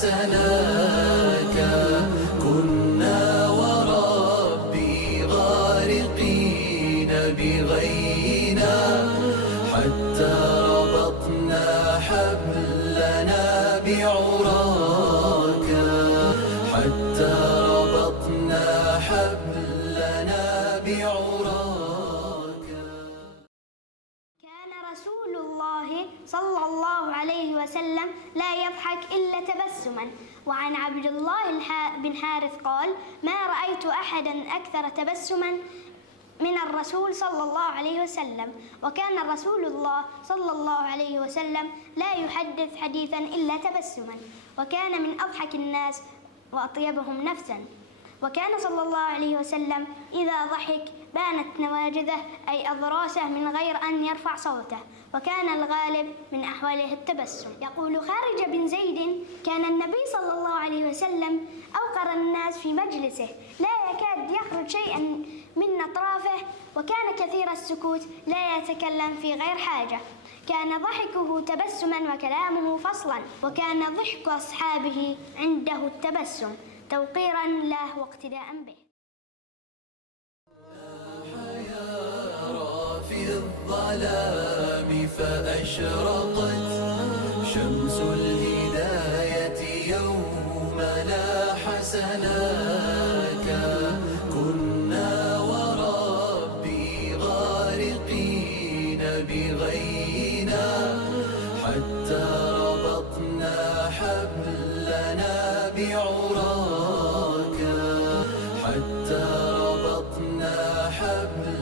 حسناك. كنا وربي غارقين بغينا حتى ربطنا حبلنا بعراك، حتى ربطنا حبلنا بعراك. كان رسول الله صلى الله عليه وسلم لا يضحك إلا تبسما. وعن عبد الله بن حارث قال: ما رأيت أحدا أكثر تبسما من الرسول صلى الله عليه وسلم. وكان رسول الله صلى الله عليه وسلم لا يحدث حديثا إلا تبسما، وكان من أضحك الناس وأطيبهم نفسا. وكان صلى الله عليه وسلم إذا ضحك بانت نواجذه أي أضراسه من غير أن يرفع صوته، وكان الغالب من أحواله التبسم. يقول خارج بن زيد: كان النبي صلى الله عليه وسلم أوقر الناس في مجلسه، لا يكاد يخرج شيئا من أطرافه، وكان كثير السكوت لا يتكلم في غير حاجة. كان ضحكه تبسما وكلامه فصلا، وكان ضحك أصحابه عنده التبسم توقيرا له واقتداء به. حيارى في الظلام فأشرقت شمس الهداية يوم لاح سناك. كنا وربي غارقين بغينا حتى ربطنا حبلنا بعراك، حتى ربطنا حبلنا